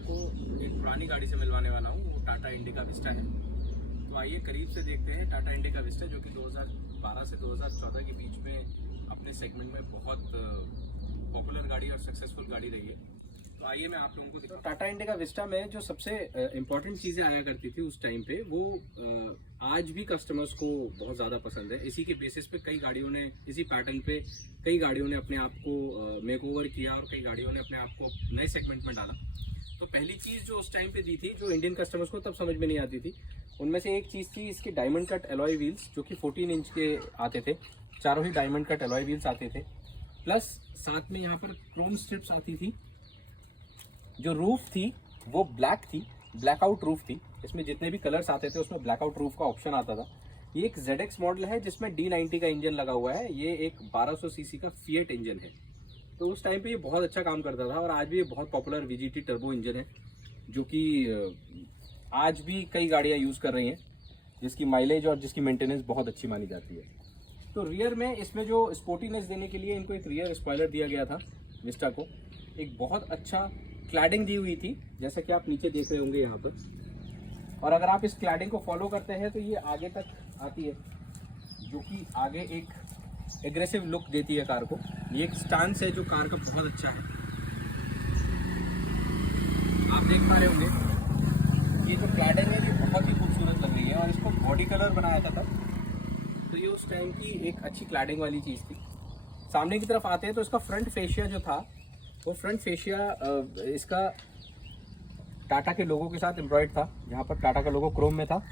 आपको एक पुरानी गाड़ी से मिलवाने वाला हूँ, वो टाटा इंडिका विस्टा है। तो आइए करीब से देखते हैं टाटा इंडिका विस्टा, जो कि 2012 से 2014 के बीच में अपने सेगमेंट में बहुत पॉपुलर गाड़ी और सक्सेसफुल गाड़ी रही है। तो आइए मैं आप लोगों को दिखाऊं। टाटा इंडिका विस्टा में जो सबसे इम्पोर्टेंट चीज़ें आया करती थी उस टाइम पे, वो आज भी कस्टमर्स को बहुत ज़्यादा पसंद है। इसी के बेसिस पे कई गाड़ियों ने, इसी पैटर्न पे कई गाड़ियों ने अपने आप को मेकओवर किया और कई गाड़ियों ने अपने आप को नए सेगमेंट में डाला। तो पहली चीज़ जो उस टाइम पे दी थी, जो इंडियन कस्टमर्स को तब समझ में नहीं आती थी, उनमें से एक चीज़ थी इसके डायमंड कट एलॉय व्हील्स, जो कि 14 इंच के आते थे। चारों ही डायमंड कट एलॉय व्हील्स आते थे, प्लस साथ में यहाँ पर क्रोम स्ट्रिप्स आती थी। जो रूफ थी वो ब्लैक थी, ब्लैकआउट रूफ थी। इसमें जितने भी कलर्स आते थे उसमें ब्लैकआउट रूफ का ऑप्शन आता था। ये एक ZX मॉडल है जिसमें D90 का इंजन लगा हुआ है। ये एक 1200 सीसी का फिएट इंजन है। तो उस टाइम पे ये बहुत अच्छा काम करता था और आज भी ये बहुत पॉपुलर VGT टर्बो इंजन है, जो कि आज भी कई गाड़ियाँ यूज़ कर रही हैं, जिसकी माइलेज और जिसकी मेंटेनेंस बहुत अच्छी मानी जाती है। तो रियर में इसमें जो स्पोर्टीनेस देने के लिए इनको एक रियर स्पॉइलर दिया गया था विस्टा को। एक बहुत अच्छा क्लैडिंग दी हुई थी, जैसा कि आप नीचे देख रहे होंगे यहाँ पर। और अगर आप इस क्लैडिंग को फॉलो करते हैं तो ये आगे तक आती है, जो कि आगे एक एग्रेसिव लुक देती है कार को। ये एक स्टांस है जो कार का बहुत अच्छा है। आप देख पा रहे होंगे ये जो क्लैडिंग है ये बहुत ही खूबसूरत लग रही है, और इसको बॉडी कलर बनाया था तब। तो ये उस टाइम की एक अच्छी क्लैडिंग वाली चीज़ थी। सामने की तरफ आते हैं तो इसका फ्रंट फेशिया जो था, वो फ्रंट फेशिया इसका टाटा के लोगों के साथ एम्ब्रॉयड था। यहाँ पर टाटा का लोगो क्रोम में था,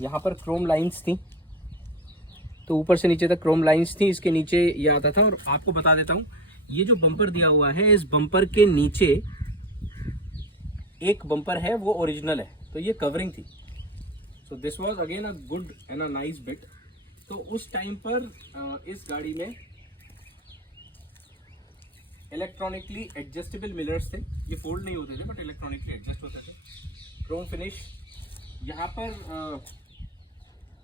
यहाँ पर क्रोम लाइंस थी। तो ऊपर से नीचे तक क्रोम लाइंस थी, इसके नीचे ये आता था। और आपको बता देता हूँ, ये जो बम्पर दिया हुआ है, इस बम्पर के नीचे एक बम्पर है, वो ओरिजिनल है। तो ये कवरिंग थी। So this was again a good and a nice bit. तो उस टाइम पर इस गाड़ी में इलेक्ट्रॉनिकली एडजस्टेबल मिरर्स थे। ये फोल्ड नहीं होते थे, बट इलेक्ट्रॉनिकली एडजस्ट होते थे। Chrome finish. यहाँ पर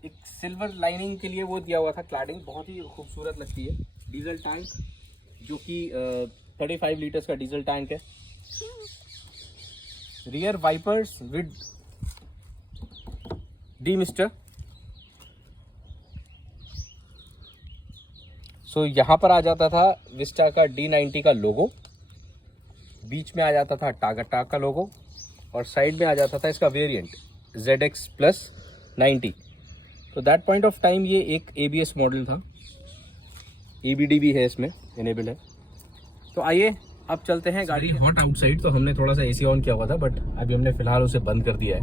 एक सिल्वर लाइनिंग के लिए वो दिया हुआ था क्लैडिंग, बहुत ही खूबसूरत लगती है। डीजल टैंक, जो कि 35 लीटर्स का डीजल टैंक है। Rear wipers with demister. So यहाँ पर आ जाता था विस्टा का D90 का लोगो, बीच में आ जाता था टाटा का लोगो, और साइड में आ जाता था इसका वेरिएंट ZX Plus 90। तो दैट पॉइंट ऑफ टाइम ये एक ABS मॉडल था। ABD भी है इसमें, इनेबल है। तो आइए अब चलते हैं। गाड़ी हॉट आउटसाइड, तो हमने थोड़ा सा AC ऑन किया हुआ था, बट अभी हमने फिलहाल उसे बंद कर दिया है।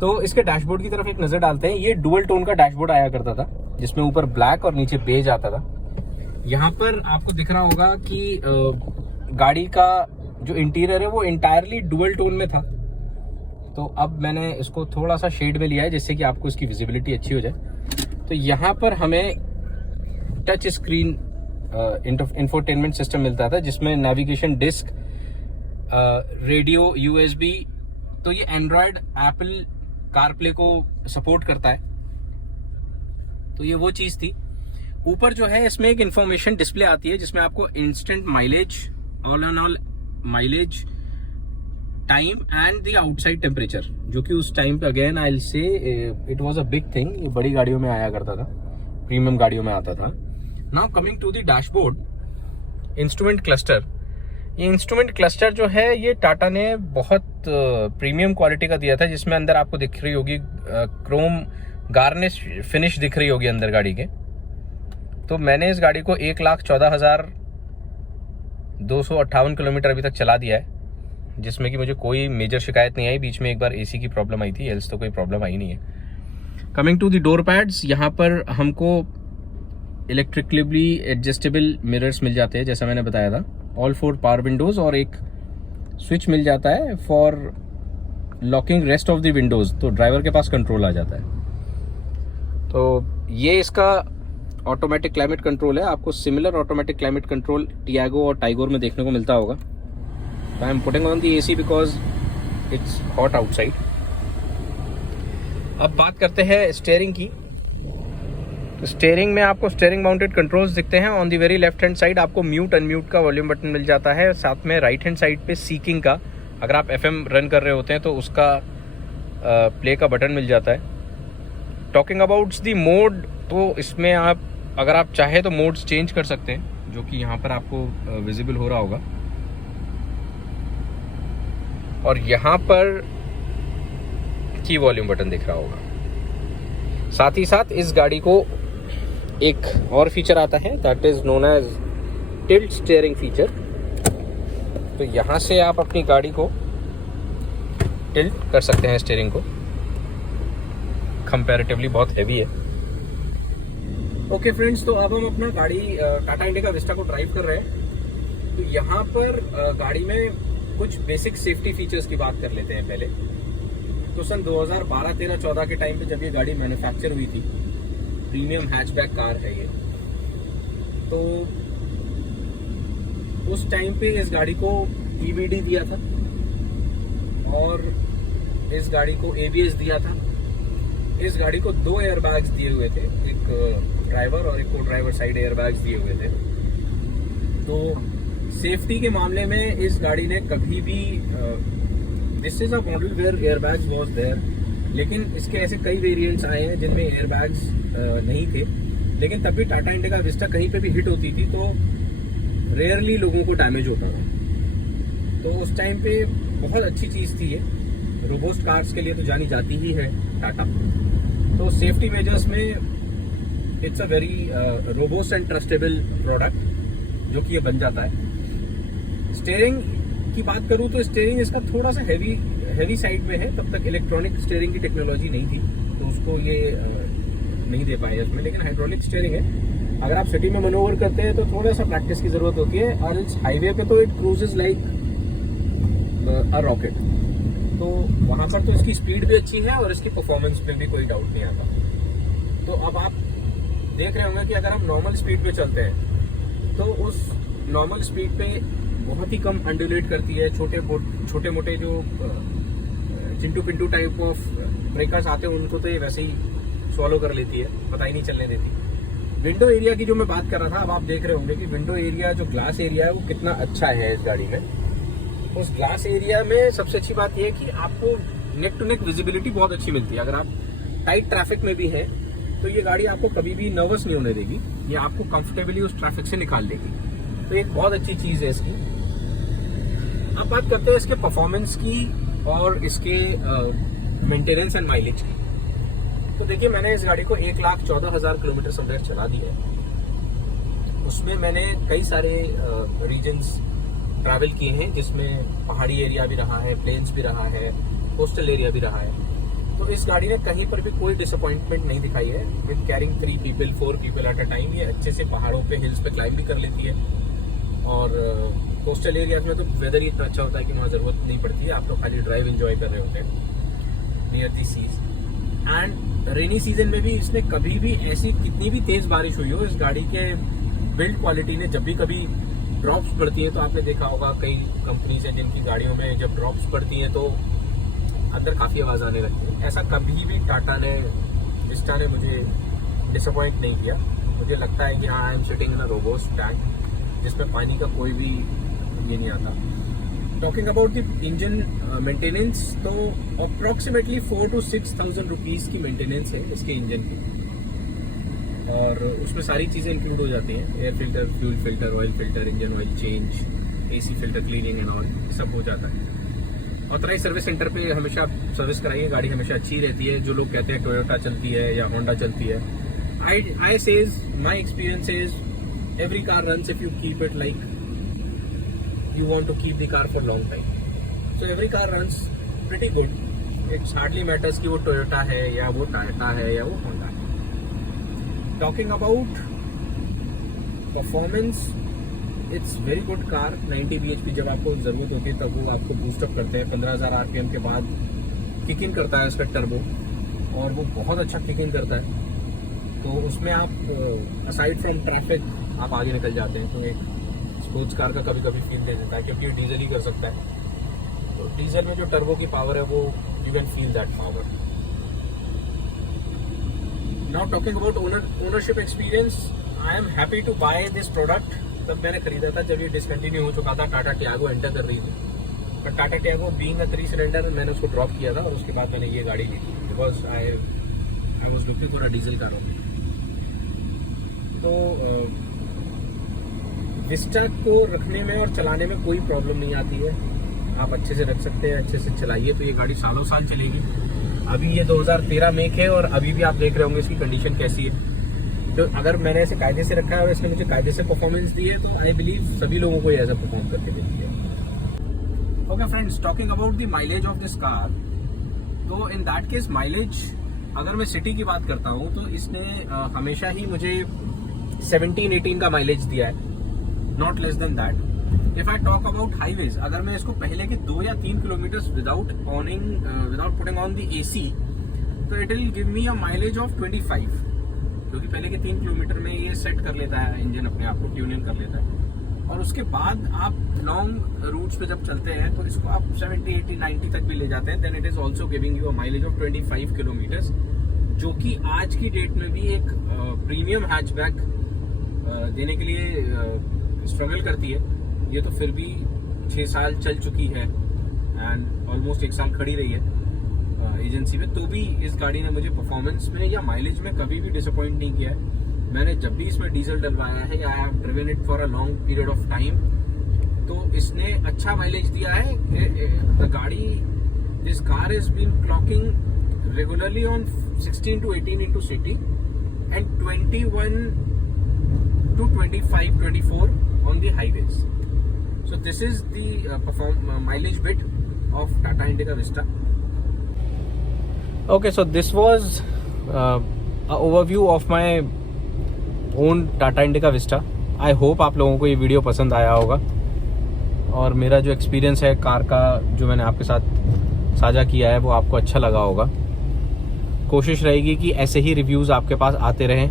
तो इसके डैशबोर्ड की तरफ एक नज़र डालते हैं। ये डुअल टोन का डैशबोर्ड आया करता था, जिसमें ऊपर ब्लैक और नीचे बेज आता था। यहाँ पर आपको दिख रहा होगा कि गाड़ी का जो इंटीरियर है वो इंटायरली डुअल टोन में था। तो अब मैंने इसको थोड़ा सा शेड में लिया है, जिससे कि आपको इसकी विजिबिलिटी अच्छी हो जाए। तो यहाँ पर हमें टच स्क्रीन इंफोटेनमेंट सिस्टम मिलता था, जिसमें नेविगेशन डिस्क, रेडियो, USB। तो ये एंड्रॉयड, एप्पल कारप्ले को सपोर्ट करता है। तो ये वो चीज़ थी। ऊपर जो है इसमें एक इंफॉर्मेशन डिस्प्ले आती है, जिसमें आपको instant mileage, all and all mileage, time and the outside temperature, जो कि उस टाइम पे again I will say it was a big thing. ये बड़ी गाड़ियों में आया करता था, प्रीमियम गाड़ियों में आता था। Now coming to the dashboard, instrument cluster. ये इंस्ट्रूमेंट क्लस्टर जो है ये टाटा ने बहुत प्रीमियम क्वालिटी का दिया था, जिसमें अंदर आपको दिख रही होगी क्रोम गार्निश फिनिश दिख रही होगी अंदर गाड़ी के। तो मैंने इस गाड़ी को 1,14,258 किलोमीटर अभी तक चला दिया है, जिसमें कि मुझे कोई मेजर शिकायत नहीं आई। बीच में एक बार AC की प्रॉब्लम आई थी, एल्स तो कोई प्रॉब्लम आई नहीं है। Coming to the door pads, यहाँ पर हमको इलेक्ट्रिकली एडजस्टेबल मिरर्स मिल जाते हैं, जैसा मैंने बताया था। ऑल 4 पावर विंडोज़, और एक स्विच मिल जाता है for locking rest of the Windows. तो ड्राइवर के पास कंट्रोल आ जाता है। तो ये इसका ऑटोमेटिक क्लाइमेट कंट्रोल है। आपको similar automatic climate control Tiago और टाइगोर में देखने को मिलता होगा। I am putting on the AC because it's hot outside. अब बात करते हैं स्टीयरिंग की। तो स्टीयरिंग में आपको स्टीयरिंग माउंटेड कंट्रोल्स दिखते हैं। On the very left hand side आपको म्यूट अनम्यूट का वॉल्यूम बटन मिल जाता है। साथ में राइट हैंड साइड पे सीकिंग का अगर आप FM रन कर रहे होते हैं तो उसका प्ले का बटन मिल जाता है। टॉकिंग अबाउट्स दी मोड, तो इसमें आप अगर आप चाहे तो मोड्स चेंज कर सकते हैं, जो कि यहाँ पर आपको विजिबल हो रहा होगा। और यहाँ पर की वॉल्यूम बटन दिख रहा होगा। साथ ही साथ इस गाड़ी को एक और फीचर आता है, that is known as tilt steering feature. तो यहाँ से आप अपनी गाड़ी को टिल्ट कर सकते हैं, स्टीयरिंग को। कंपैरेटिवली बहुत हैवी है। ओके फ्रेंड्स, तो अब हम अपना गाड़ी टाटा इंडिका विस्टा को ड्राइव कर रहे हैं। तो यहाँ पर गाड़ी में कुछ बेसिक सेफ्टी फीचर्स की बात कर लेते हैं पहले। तो सन 2012, 13, 14 के टाइम पे जब ये गाड़ी मैन्युफैक्चर हुई थी, प्रीमियम हैचबैक कार है ये, तो उस टाइम पे इस गाड़ी को EBD दिया था और इस गाड़ी को ABS दिया था। इस गाड़ी को 2 एयरबैग्स दिए हुए थे, एक ड्राइवर और एक को ड्राइवर साइड एयरबैग्स दिए हुए थे। तो सेफ्टी के मामले में इस गाड़ी ने कभी भी this is a model where airbags was there, लेकिन इसके ऐसे कई वेरिएंट्स आए हैं जिनमें एयरबैग्स नहीं थे, लेकिन तब भी टाटा इंडिका विस्टा कहीं पे भी हिट होती थी तो रेयरली लोगों को डैमेज होता था। तो उस टाइम पे बहुत अच्छी चीज़ थी ये। रोबोस्ट कार्स के लिए तो जानी जाती ही है टाटा। तो सेफ्टी मेजर्स में it's a very robust and trustable product जो कि ये बन जाता है। स्टीयरिंग की बात करूं तो स्टीयरिंग इसका थोड़ा सा हैवी साइड में है। तब तक इलेक्ट्रॉनिक स्टीयरिंग की टेक्नोलॉजी नहीं थी तो उसको ये नहीं दे पाए इसमें, लेकिन हाइड्रोलिक स्टीयरिंग है। अगर आप सिटी में मनोवर करते हैं तो थोड़ा सा प्रैक्टिस की जरूरत होती है, और इस हाईवे पे तो it cruises like a rocket. तो वहां पर तो इसकी स्पीड भी अच्छी है और इसकी परफॉर्मेंस में भी कोई डाउट नहीं आता। तो अब आप देख रहे होंगे कि अगर हम नॉर्मल स्पीड पे चलते हैं तो उस नॉर्मल स्पीड पे बहुत ही कम अंडुलेट करती है। छोटे मोटे जो Chintu Pintu type of breakers आते हैं उनको तो ये वैसे ही सॉल्व कर लेती है, पता ही नहीं चलने देती। विंडो एरिया की जो मैं बात कर रहा था, अब आप देख रहे होंगे कि विंडो एरिया जो ग्लास एरिया है वो कितना अच्छा है इस गाड़ी में। उस ग्लास एरिया में सबसे अच्छी बात यह है कि आपको नेक टू नेक विजिबिलिटी बहुत अच्छी मिलती है। अगर आप टाइट ट्रैफिक में भी हैं तो ये गाड़ी आपको कभी भी नर्वस नहीं होने देगी, ये आपको कंफर्टेबली उस ट्रैफिक से निकाल देगी। तो एक बहुत अच्छी चीज है इसकी। अब बात करते हैं इसके परफॉर्मेंस की और इसके मेंटेनेंस एंड माइलेज की। तो देखिए, मैंने इस गाड़ी को 1,14,000 किलोमीटर समवेयर चला दी है। उसमें मैंने कई सारे रीजन्स ट्रैवल किए हैं, जिसमें पहाड़ी एरिया भी रहा है, प्लेन्स भी रहा है, कोस्टल एरिया भी रहा है। तो इस गाड़ी ने कहीं पर भी कोई डिसअपॉइंटमेंट नहीं दिखाई है। With carrying 3 people 4 people at a time ये अच्छे से पहाड़ों पे, हिल्स पे क्लाइंब भी कर लेती है। और कोस्टल एरियाज में तो वेदर ही इतना अच्छा होता है कि वहाँ जरूरत नहीं पड़ती है, आप तो खाली ड्राइव एंजॉय कर रहे होते हैं near the seas. And rainy season में भी इसने कभी भी ऐसी कितनी भी तेज बारिश हुई हो, इस गाड़ी के बिल्ड क्वालिटी ने जब भी कभी ड्रॉप्स पड़ती हैं, तो आपने देखा होगा कई कंपनीज हैं जिनकी गाड़ियों में जब ड्रॉप्स पड़ती हैं तो अंदर काफ़ी आवाज़ आने लगती है। ऐसा कभी भी टाटा ने, विस्टा ने मुझे डिसअपॉइंट नहीं किया। मुझे लगता है कि हाँ, I am sitting in a robust tank जिसमें पानी का कोई भी ये नहीं आता। Talking about the engine maintenance, तो अप्रॉक्सीमेटली 4,000 to 6,000 रुपीज़ की मेंटेनेंस है इसके इंजन की, और उसमें सारी चीज़ें इंक्लूड हो जाती हैं। Air filter, fuel filter, oil filter, engine oil change, AC filter cleaning and all, सब हो जाता है। ऑथराइज सर्विस सेंटर पे हमेशा सर्विस कराइए, गाड़ी हमेशा अच्छी रहती है। जो लोग कहते हैं टोयोटा चलती है या होंडा चलती है, I says, my experience is every car runs if you keep it like you want to keep the car for long time. So every car runs pretty good. It hardly matters कि वो Toyota है या वो Tata है या वो Honda है. Talking about performance, it's very good car. 90 bhp जब आपको ज़रूरत होती है तब वो आपको बूस्ट अप करते हैं। 15,000 RPM के बाद किक इन करता है उसका टर्बो, और वो बहुत अच्छा किक इन करता है। तो उसमें आप असाइड फ्रॉम ट्रैफिक आप आगे निकल जाते हैं। तो एक स्पोर्ट्स कार का कभी कभी फील दे देता है, क्योंकि डीजल ही कर सकता है। तो डीजल में जो टर्बो की पावर है वो you can feel that power. Now talking about ownership experience, I am happy to buy this product. तब मैंने खरीदा था जब ये डिसकंटिन्यू हो चुका था, टाटा टियागो एंटर कर रही थी। But Tata Tiago being a 3 cylinder मैंने उसको ड्रॉप किया था और उसके बाद मैंने ये गाड़ी ली थी because I was looking for a diesel car. तो विस्टा को रखने में और चलाने में कोई प्रॉब्लम नहीं आती है, आप अच्छे से रख सकते हैं, अच्छे से चलाइए तो ये गाड़ी सालों साल चलेगी। अभी ये 2013 मेक है और अभी भी आप देख रहे होंगे इसकी कंडीशन कैसी है। तो अगर मैंने इसे कायदे से रखा है और इसने मुझे कायदे से परफॉर्मेंस दी है तो आई बिलीव सभी लोगों को ऐसा परफॉर्म करके देती है। Okay friends, talking about the mileage of this car, तो इन दैट केस माइलेज अगर मैं सिटी की बात करता हूँ तो इसने हमेशा ही मुझे 17-18 का माइलेज दिया है, not less than that. If I talk about highways, अगर मैं इसको पहले के 2 या 3 kilometre without putting on the AC तो it will give me a mileage of 25, क्योंकि पहले के 3 किलोमीटर में ये सेट कर लेता है इंजन, अपने आप को ट्यून इन कर लेता है। और उसके बाद आप लॉन्ग रूट्स पे जब चलते हैं तो इसको आप 70, 80, 90 तक भी ले जाते हैं, then it is also giving you a mileage of 25 kilometres, जो कि आज की डेट में भी एक प्रीमियम हैचबैक देने के लिए स्ट्रगल करती है। ये तो फिर भी 6 साल चल चुकी है एंड ऑलमोस्ट 1 साल खड़ी रही है एजेंसी में, तो भी इस गाड़ी ने मुझे परफॉर्मेंस में या माइलेज में कभी भी डिसअपॉइंट नहीं किया है। मैंने जब भी इसमें डीजल डलवाया है, I have driven it for a long period of time, तो इसने अच्छा माइलेज दिया है। द गाड़ी, this car is been clocking regularly on 16 to 18 into city and 21 to 25, 24 on the highways. So this is the mileage bit of Tata Indica Vista. Okay, so this was an overview of my own Tata Indica Vista. I hope आप लोगों को ये video पसंद आया होगा और मेरा जो एक्सपीरियंस है कार का जो मैंने आपके साथ साझा किया है वो आपको अच्छा लगा होगा। कोशिश रहेगी कि ऐसे ही रिव्यूज़ आपके पास आते रहें,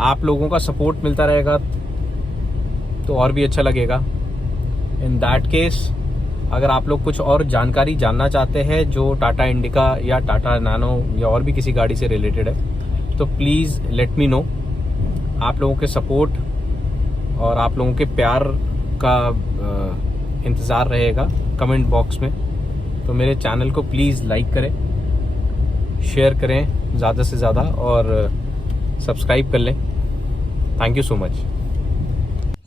आप लोगों का सपोर्ट मिलता रहेगा तो और भी अच्छा लगेगा। इन दैट केस अगर आप लोग कुछ और जानकारी जानना चाहते हैं जो टाटा इंडिका या टाटा नैनो या और भी किसी गाड़ी से रिलेटेड है तो प्लीज़ लेट मी नो। आप लोगों के सपोर्ट और आप लोगों के प्यार का इंतज़ार रहेगा कमेंट बॉक्स में। तो मेरे चैनल को प्लीज़ लाइक करें, शेयर करें ज़्यादा से ज़्यादा और सब्सक्राइब कर लें। Thank you so much.